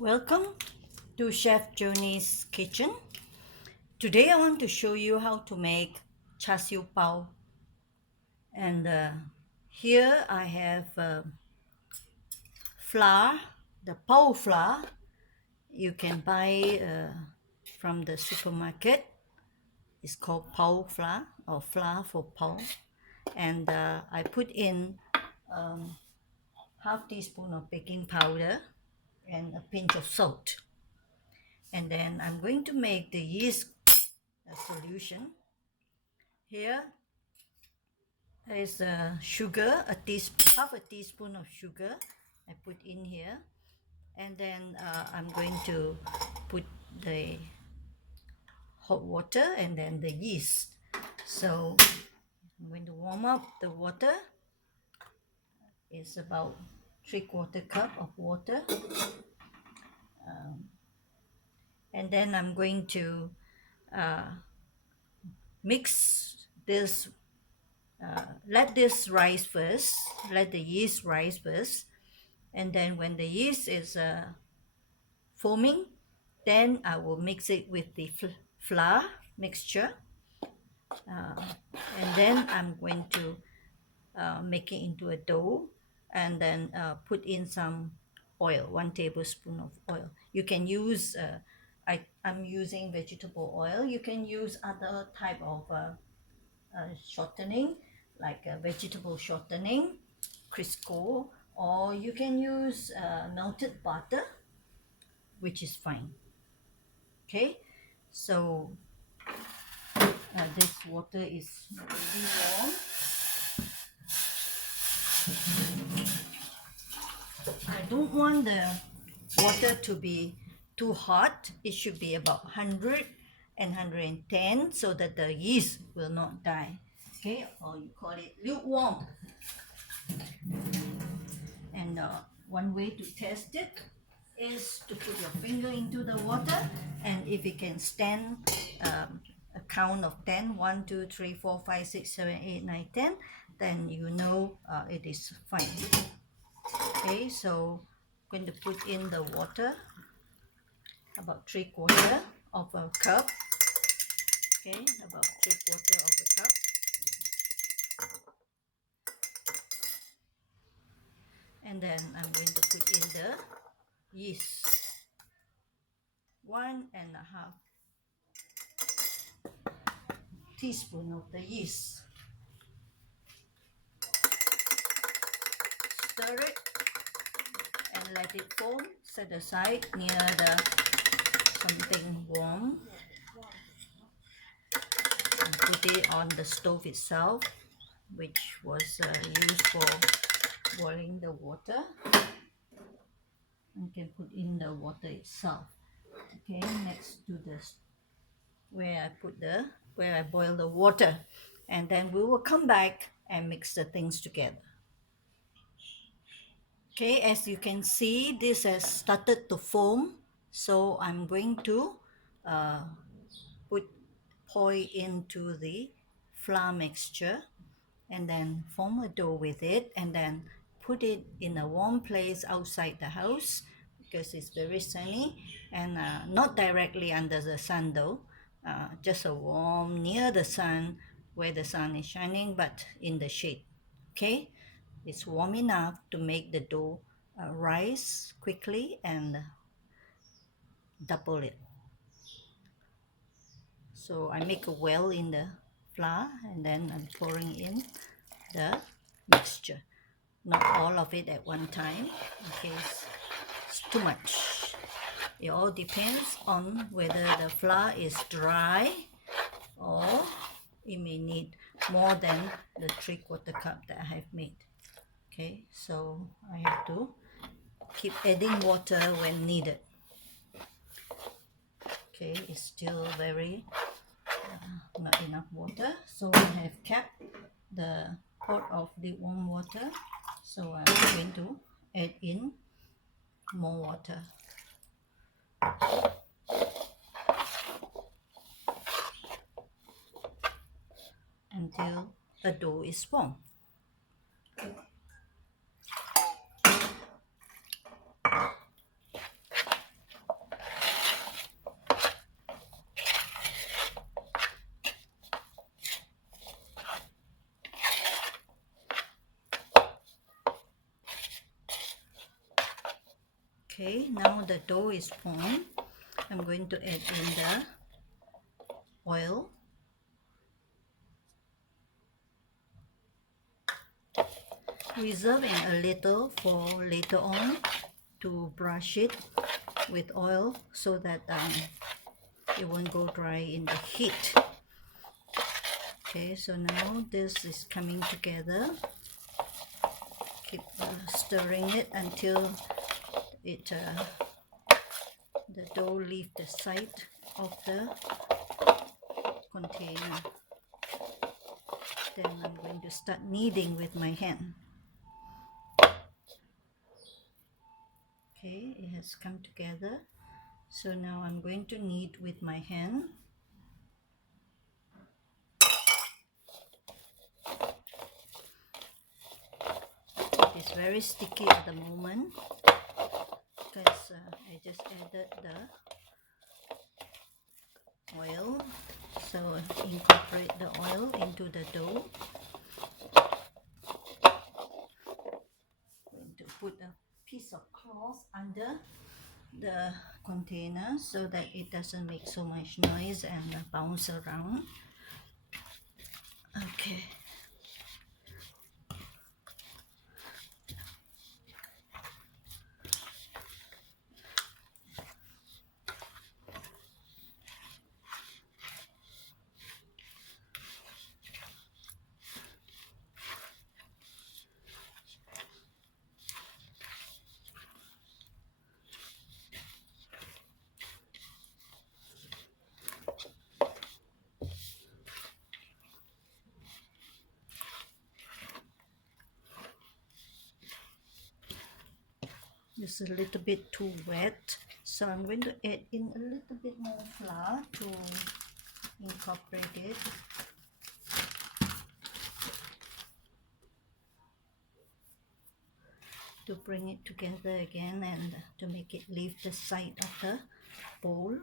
Welcome to Chef Joni's kitchen. Today I want to show you how to make char siu pao. And here I have flour, the Pao Flour. You can buy from the supermarket. It's called Pao Flour or flour for Pao. And I put in half teaspoon of baking powder and a pinch of salt. And then I'm going to make the yeast solution. Here is sugar, half a teaspoon of sugar I put in here. And then I'm going to put the hot water and then the yeast. So I'm going to warm up the water. It's about 3/4 cup of water. And then I'm going to mix this, let this rise first, let the yeast rise first. And then when the yeast is foaming, then I will mix it with the flour mixture. And then I'm going to make it into a dough and then put in some oil, 1 tablespoon of oil. You can use, I'm using vegetable oil. You can use other type of shortening, like vegetable shortening, Crisco, or you can use melted butter, which is fine. Okay, so this water is already warm. I don't want the water to be too hot. It should be about 100 and 110 so that the yeast will not die. Okay, or you call it lukewarm. And one way to test it is to put your finger into the water, and if it can stand a count of 10, 1, 2, 3, 4, 5, 6, 7, 8, 9, 10, then you know it is fine. Okay, so I'm going to put in the water, about 3/4 of a cup. Okay, about 3/4 of a cup. And then I'm going to put in the yeast, 1.5 teaspoon of the yeast. Stir it and let it foam. Set aside near the something warm. And put it on the stove itself, which was used for boiling the water. You can put in the water itself. Okay, next to this where I boil the water, and then we will come back and mix the things together. Okay, as you can see, this has started to foam, so I'm going to pour into the flour mixture and then form a dough with it, and then put it in a warm place outside the house because it's very sunny, and not directly under the sun though, just a warm near the sun where the sun is shining, but in the shade. Okay, it's warm enough to make the dough rise quickly and double it. So I make a well in the flour and then I'm pouring in the mixture. Not all of it at one time in case it's too much. It all depends on whether the flour is dry or it may need more than the 3/4 cup that I have made. Okay, so I have to keep adding water when needed. Okay, it's still very not enough water, so I have kept the pot of the warm water, so I'm going to add in more water. Until the dough is warm. Okay, now the dough is formed. I'm going to add in the oil. Reserving a little for later on to brush it with oil so that it won't go dry in the heat. Okay, so now this is coming together. Keep stirring it until it the dough leaves the side of the container. Then I'm going to start kneading with my hand. Okay, it has come together. So now I'm going to knead with my hand. It is very sticky at the moment because I just added the oil. So incorporate the oil into the dough. I'm going to put a piece of cloth under the container so that it doesn't make so much noise and bounce around. Okay. It's a little bit too wet, so I'm going to add in a little bit more flour to incorporate it. To bring it together again and to make it leave the side of the bowl.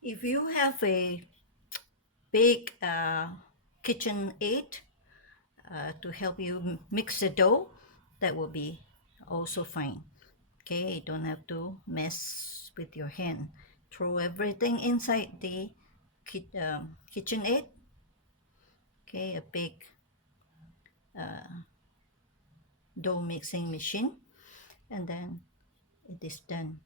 If you have a big kitchen aid to help you mix the dough, that will be also fine. Okay, you don't have to mess with your hand. Throw everything inside the KitchenAid. Okay, a big dough mixing machine, and then it is done.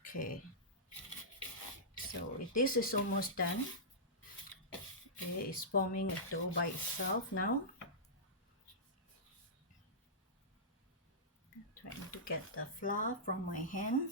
Okay, so this is almost done. Okay, it's forming a dough by itself now. Trying to get the flour from my hand.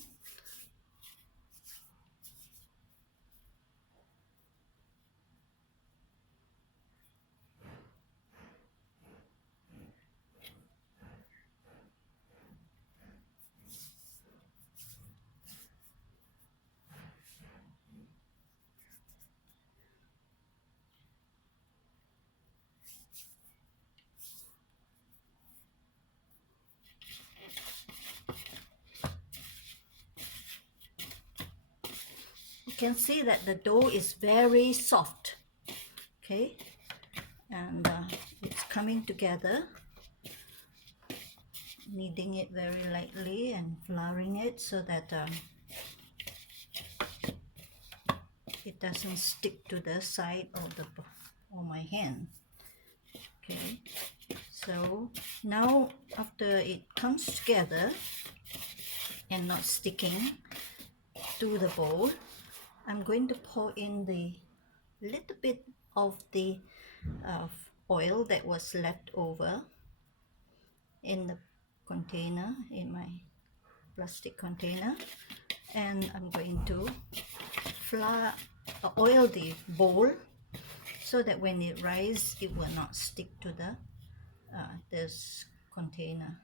You can see that the dough is very soft. Okay, and it's coming together. Kneading it very lightly and flouring it so that it doesn't stick to the side of my hand. Okay, so now after it comes together and not sticking to the bowl, I'm going to pour in the little bit of the oil that was left over in the container, in my plastic container, and I'm going to oil the bowl so that when it rises it will not stick to the this container,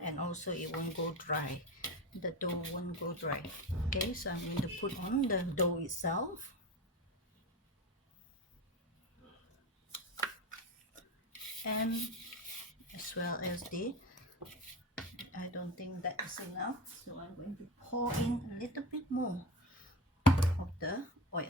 and also it won't go dry. The dough won't go dry. Okay, so I'm going to put on the dough itself. And as well as I don't think that is enough, so I'm going to pour in a little bit more of the oil.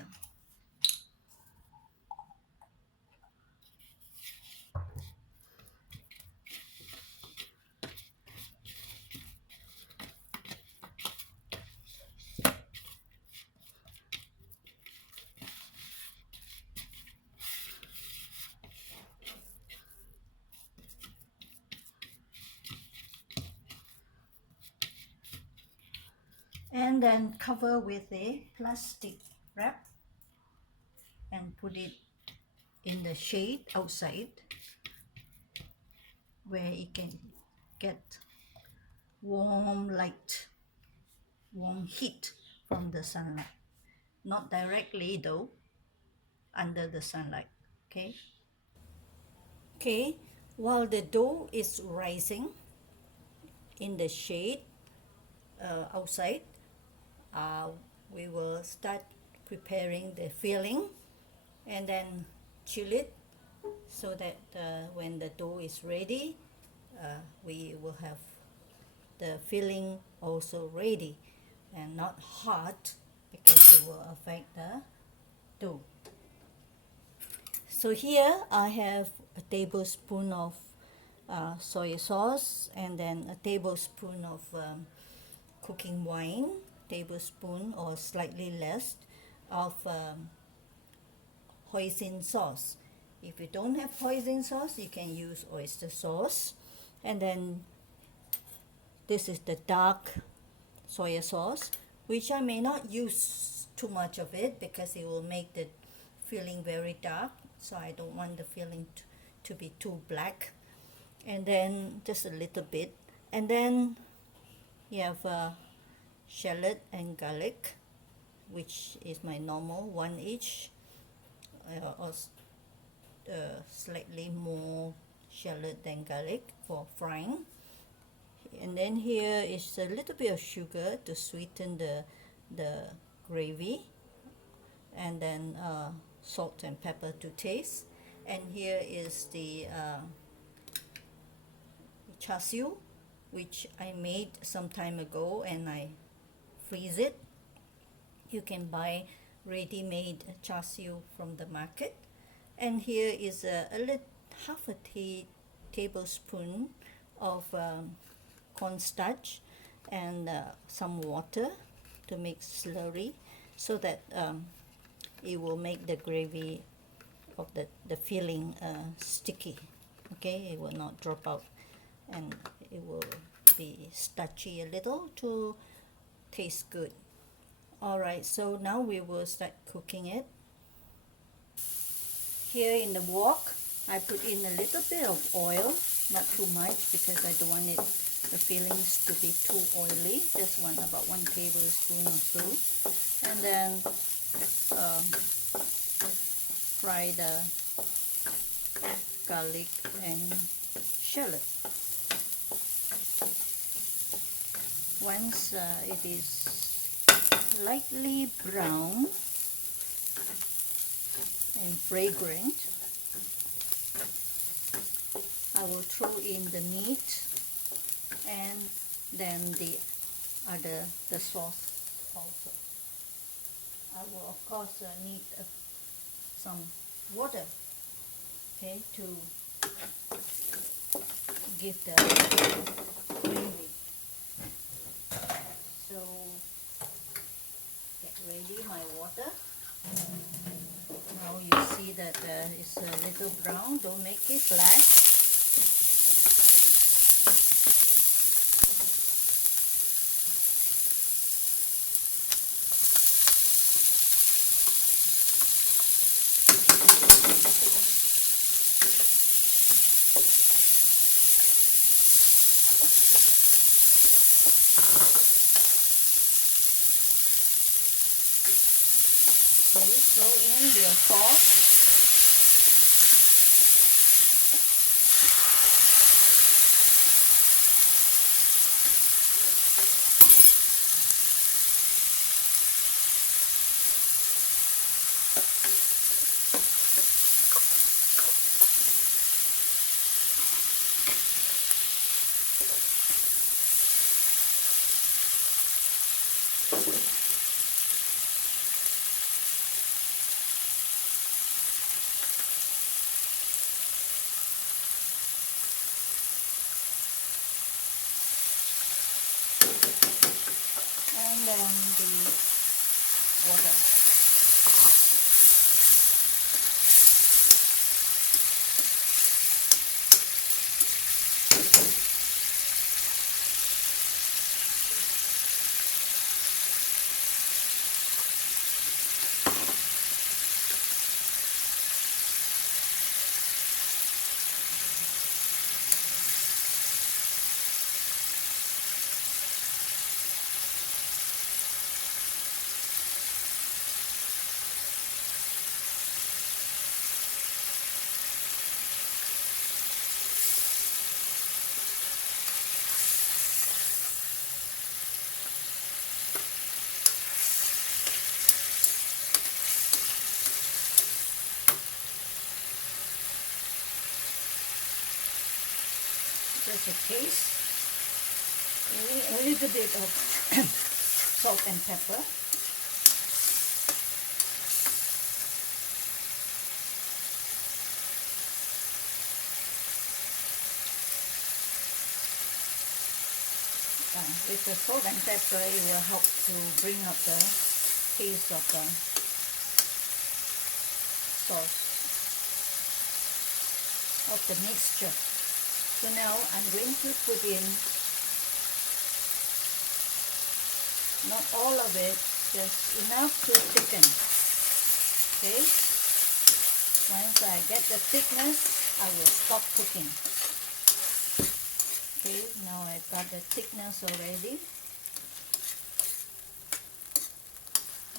And then cover with a plastic wrap and put it in the shade outside where it can get warm light, warm heat from the sunlight. Not directly though, under the sunlight. Okay, while the dough is rising in the shade outside, we will start preparing the filling and then chill it so that when the dough is ready, we will have the filling also ready and not hot because it will affect the dough. So here I have a tablespoon of soy sauce, and then a tablespoon of cooking wine, tablespoon or slightly less of hoisin sauce. If you don't have hoisin sauce, you can use oyster sauce. And then this is the dark soy sauce, which I may not use too much of it because it will make the filling very dark, so I don't want the filling to be too black. And then just a little bit, and then you have shallot and garlic, which is my normal one each, or slightly more shallot than garlic for frying. And then here is a little bit of sugar to sweeten the gravy, and then salt and pepper to taste. And here is the char siu, which I made some time ago and I freeze it. You can buy ready-made char siu from the market. And here is half a tablespoon of cornstarch and some water to make slurry, so that it will make the gravy of the filling sticky. Okay, it will not drop out, and it will be starchy a little to taste good. Alright, so now we will start cooking it. Here in the wok, I put in a little bit of oil, not too much because I don't want the fillings to be too oily. Just about 1 tablespoon or so. And then fry the garlic and shallot. Once it is lightly brown and fragrant, I will throw in the meat and then the sauce also. I will of course need some water, okay, to give the gravy. So get ready my water. Now you see that it's a little brown, don't make it black. Okay, throw in your sauce. And then the water. Just a taste, a little bit of salt and pepper. With the salt and pepper, it will help to bring up the taste of the sauce, of the mixture. So now I'm going to put in, not all of it, just enough to thicken. Okay? Once I get the thickness, I will stop cooking. Okay, now I've got the thickness already.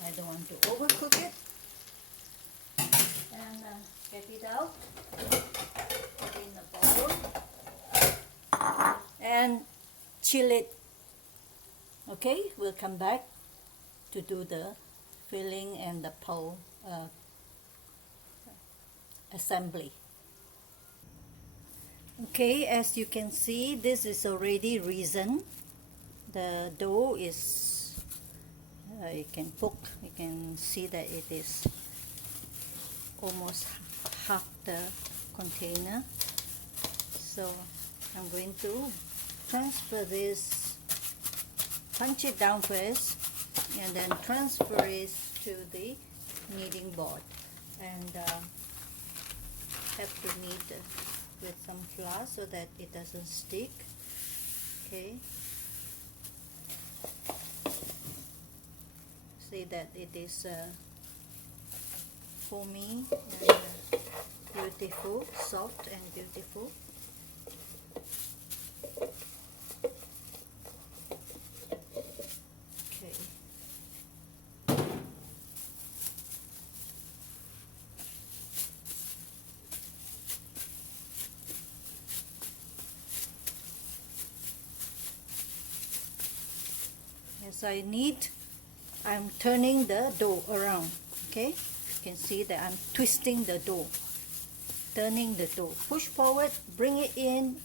I don't want to overcook it. And get it out, put in the bowl, and chill it. Okay, we'll come back to do the filling and the pao assembly. Okay, as you can see, this is already risen. The dough is You can poke, you can see that it is almost half the container. So I'm going to transfer this, punch it down first, and then transfer it to the kneading board, and have to knead with some flour so that it doesn't stick. Okay, see that it is foamy and beautiful, soft and beautiful. Okay. As I knead, I'm turning the dough around. Okay, you can see that I'm twisting the dough, turning the dough. Push forward, bring it in,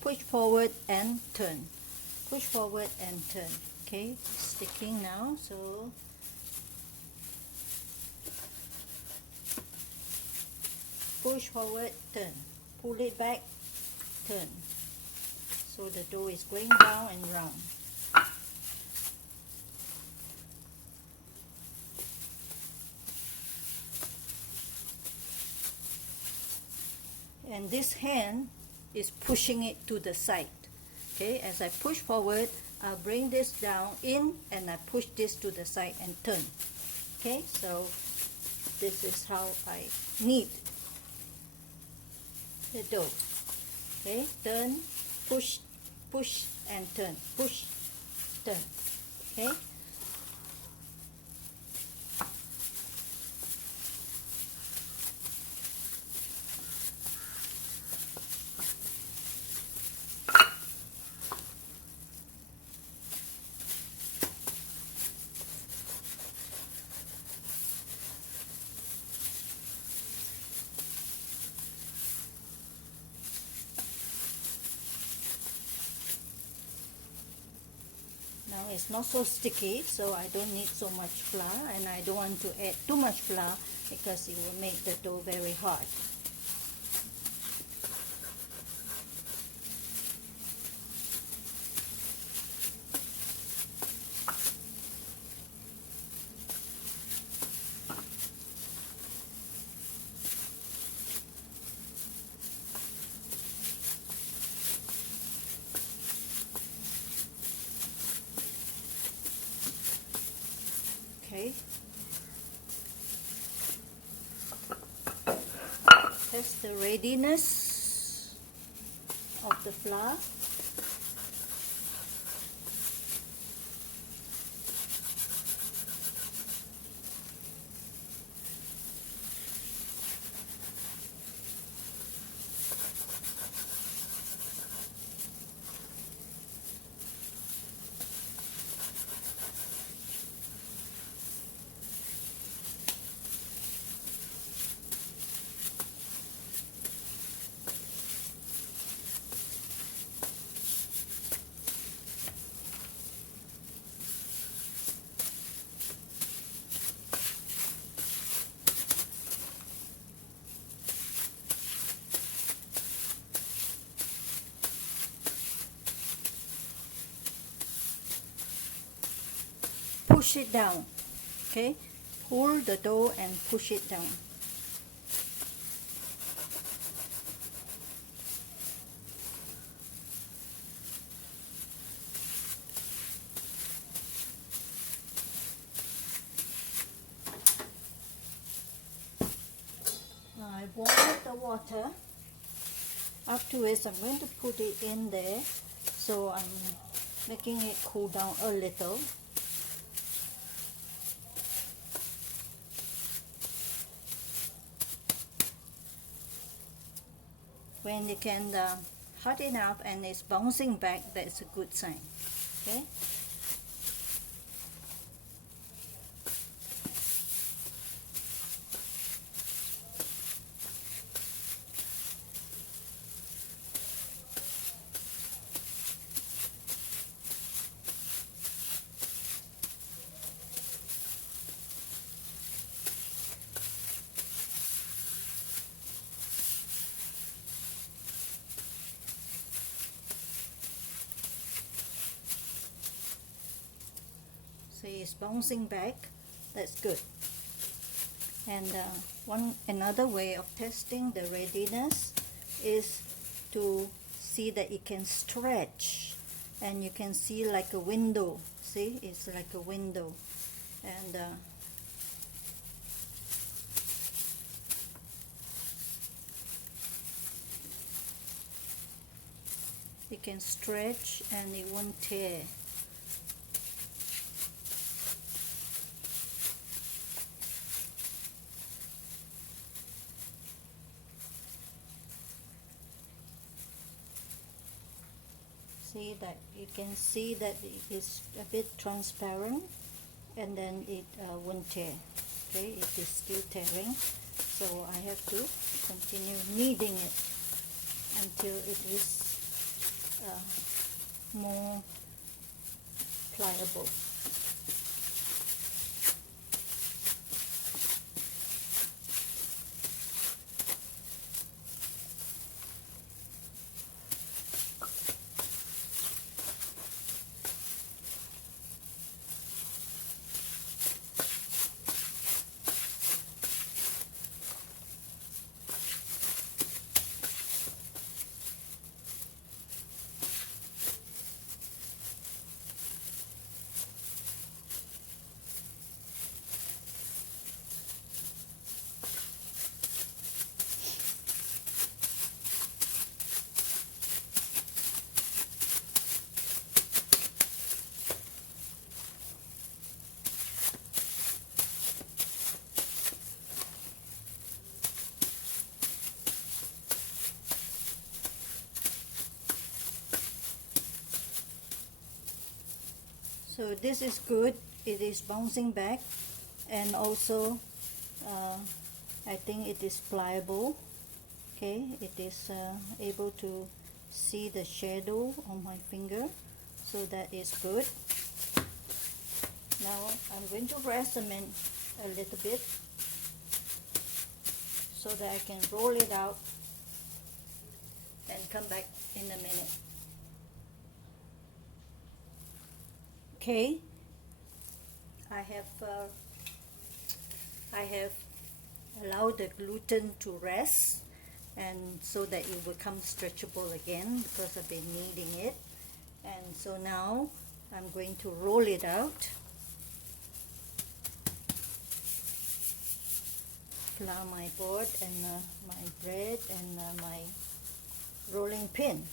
push forward and turn. Push forward and turn. Okay, it's sticking now, so push forward, turn. Pull it back, turn. So the dough is going round and round. And this hand is pushing it to the side. Okay, as I push forward, I'll bring this down in and I push this to the side and turn. Okay, so this is how I knead the dough. Okay, turn, push, push and turn, push, turn. Okay. Now it's not so sticky, so I don't need so much flour, and I don't want to add too much flour because it will make the dough very hard. Okay. Test the readiness of the flour. Push it down. Okay, pull the dough and push it down. Now I boiled the water. Afterwards, I'm going to put it in there, so I'm making it cool down a little. When it can hot enough and it's bouncing back, that's a good sign. Okay. See, it's bouncing back. That's good. And another way of testing the readiness is to see that it can stretch, and you can see like a window. See, it's like a window, and it can stretch and it won't tear. See that you can see that it is a bit transparent, and then it won't tear. Okay, it is still tearing, so I have to continue kneading it until it is more pliable. So this is good. It is bouncing back, and also I think it is pliable. Okay, it is able to see the shadow on my finger, so that is good. Now I'm going to rest them in a little bit so that I can roll it out and come back in a minute. Okay, I have allowed the gluten to rest, and so that it will become stretchable again because I've been kneading it. And so now I'm going to roll it out. Flour my board and my bread and my rolling pin.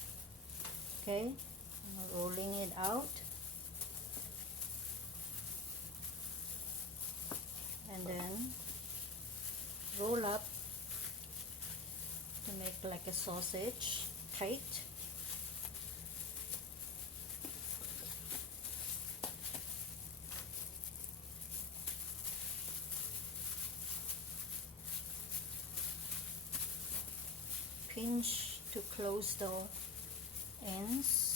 Okay, I'm rolling it out. And then roll up to make like a sausage tight. Pinch to close the ends.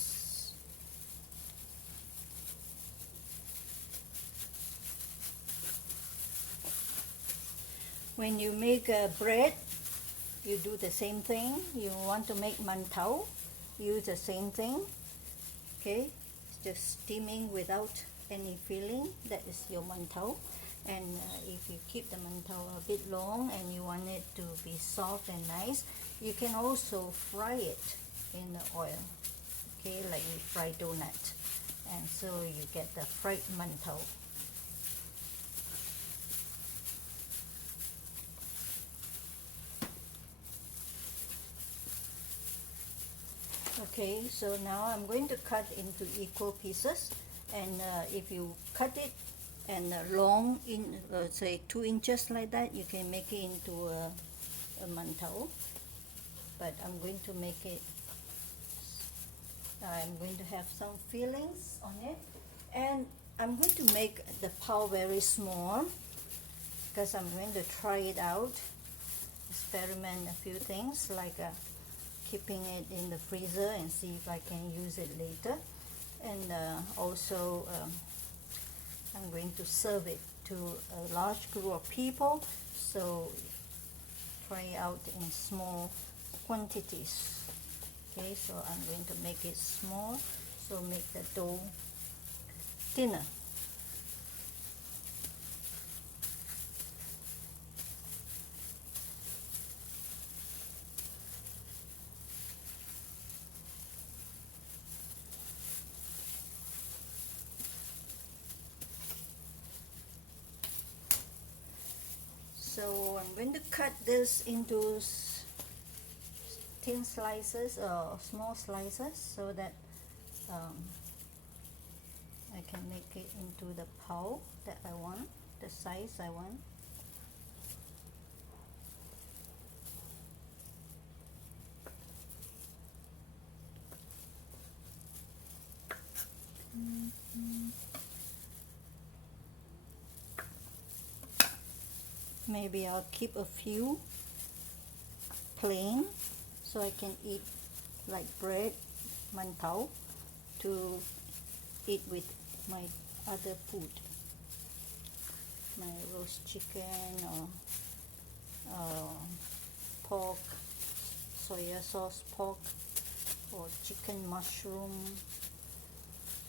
When you make bread, you do the same thing. You want to make mantau, use the same thing. Okay, it's just steaming without any filling. That is your mantau. And if you keep the mantau a bit long and you want it to be soft and nice, you can also fry it in the oil. Okay, like you fry donut, and so you get the fried mantau. Okay, so now I'm going to cut into equal pieces, and if you cut it and long, in say 2 inches like that, you can make it into a mantau. But I'm going to make it, I'm going to have some fillings on it, and I'm going to make the pao very small because I'm going to try it out, experiment a few things like keeping it in the freezer and see if I can use it later. And also I'm going to serve it to a large group of people, so try it out in small quantities. Okay, so I'm going to make it small, so make the dough thinner. So I'm going to cut this into thin slices or small slices so that I can make it into the pao that I want, the size I want. Maybe I'll keep a few plain so I can eat like bread, mantau, to eat with my other food, my roast chicken or pork, soya sauce pork, or chicken mushroom.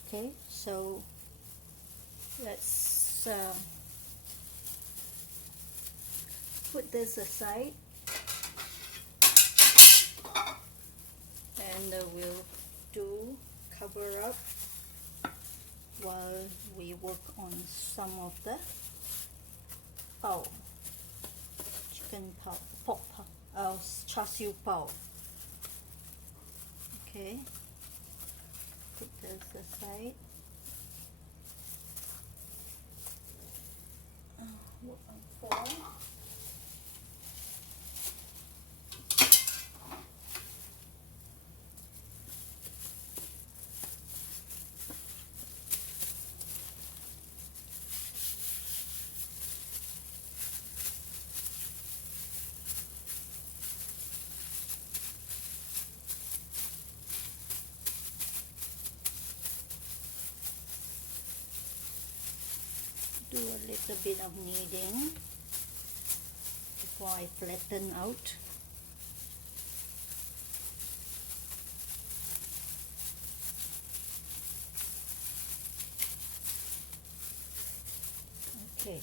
Okay, so let's put this aside, and we'll do cover up while we work on some of the pao, chicken pao, pork pao, char siu pao. Okay, put this aside. Work on four. Do a little bit of kneading before I flatten out. Okay.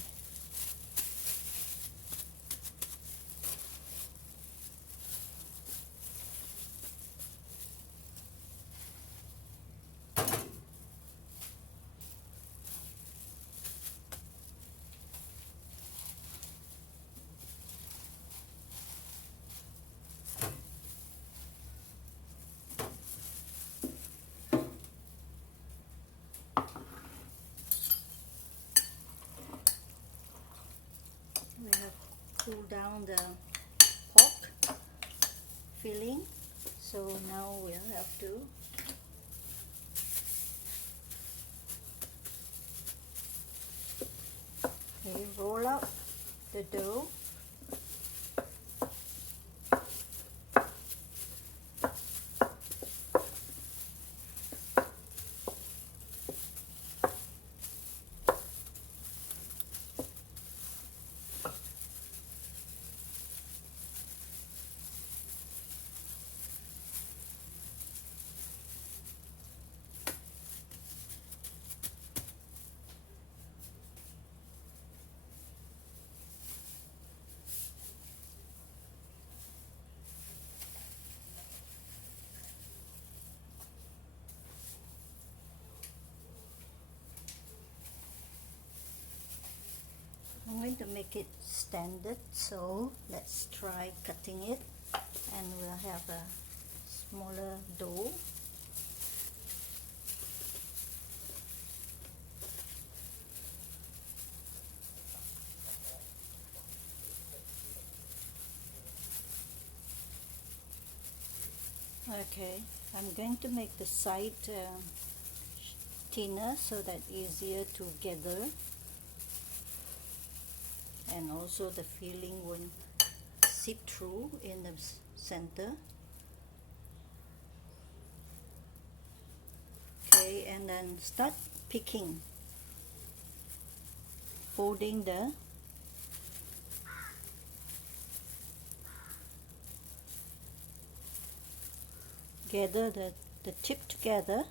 We have cooled down the pork filling, so now we'll have to roll out the dough. I'm going to make it standard, so let's try cutting it, and we'll have a smaller dough. Okay, I'm going to make the side thinner so that easier to gather, and also the filling won't seep through in the center. Okay, and then start picking, folding the gather the tip together,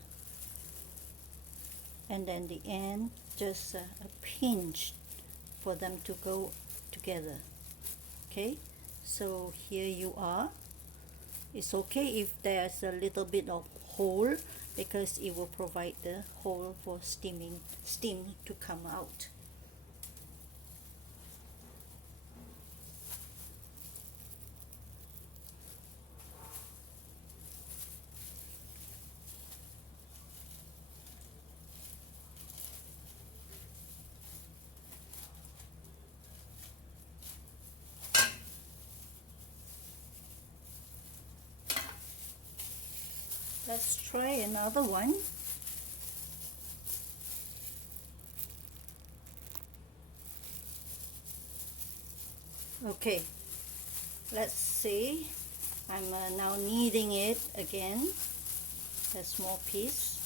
and then the end just a pinch for them to go together. Okay, so here you are. It's okay if there's a little bit of hole, because it will provide the hole for steam to come out. Let's try another one. Okay, let's see. I'm now kneading it again, a small piece,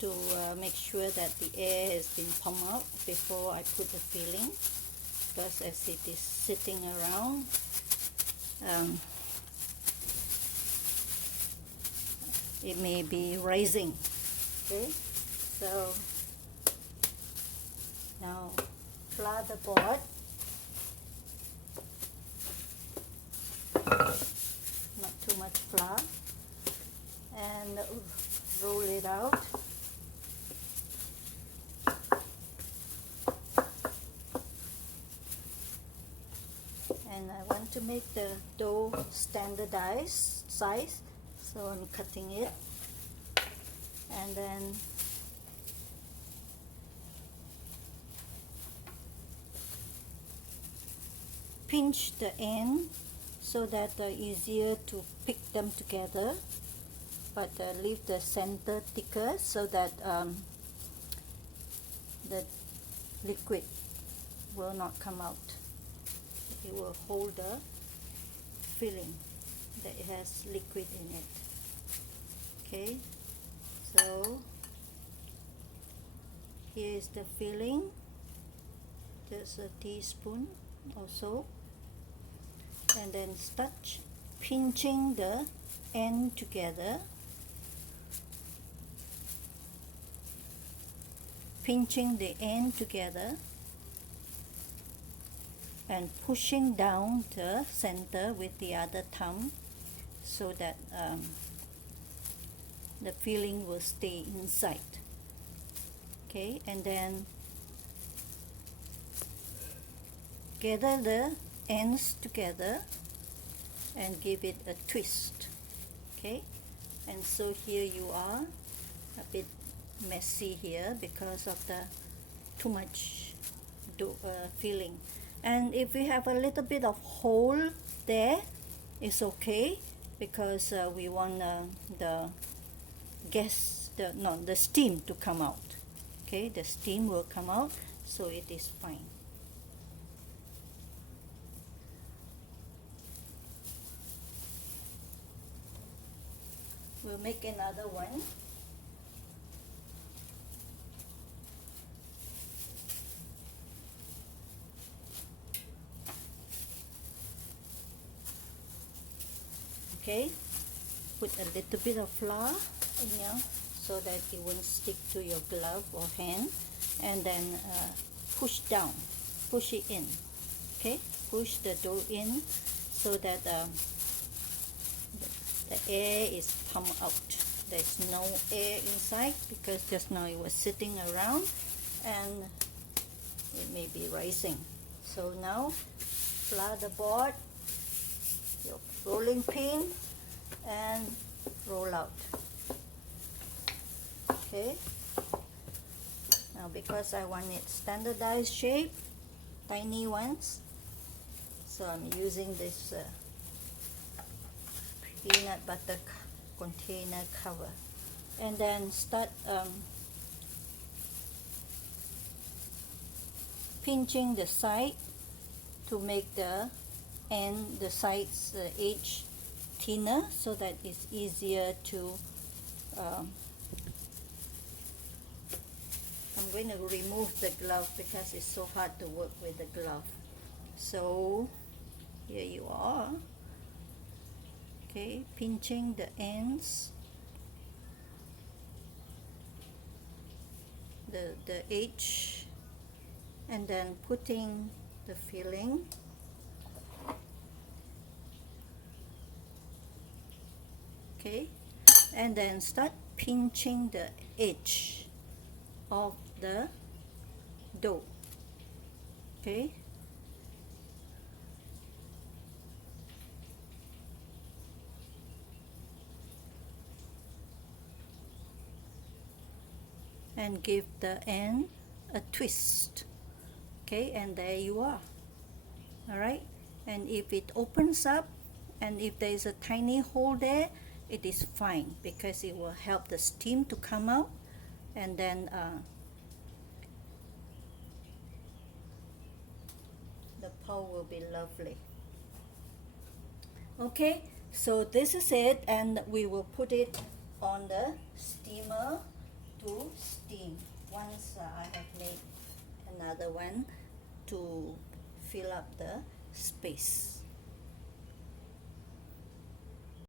to make sure that the air has been pumped out before I put the filling, because as it is sitting around, it may be rising. Okay, so now flour the board. Not too much flour, and roll it out. And I want to make the dough standardized size, so I'm cutting it, and then pinch the end so that easier to pick them together, but leave the center thicker so that the liquid will not come out. It will hold the filling that has liquid in it. Okay, so here is the filling, just a teaspoon or so, and then start pinching the end together, pinching the end together and pushing down the center with the other thumb so that the filling will stay inside. Okay, and then gather the ends together and give it a twist. Okay, and so here you are, a bit messy here because of the too much filling. And if we have a little bit of hole there, it's okay, because we want the the steam to come out. Okay, the steam will come out, so it is fine. We'll make another one. Okay, put a little bit of flour in here so that it won't stick to your glove or hand, and then push down, push it in. Okay, push the dough in so that the air is pumped out. There's no air inside because just now it was sitting around and it may be rising. So now flour the board, your rolling pin, and roll out. Okay, now because I want it standardized shape, tiny ones, so I'm using this peanut butter container cover, and then start pinching the side to make the sides edge thinner so that it's easier to I'm going to remove the glove because it's so hard to work with the glove. So here you are. Okay, pinching the ends, the edge, and then putting the filling. Okay, and then start pinching the edge of the dough. Okay, and give the end a twist. Okay, and there you are. All right, and if it opens up and if there is a tiny hole there, it is fine because it will help the steam to come out, and then the pao will be lovely. Okay, so this is it, and we will put it on the steamer to steam. Once I have made another one to fill up the space.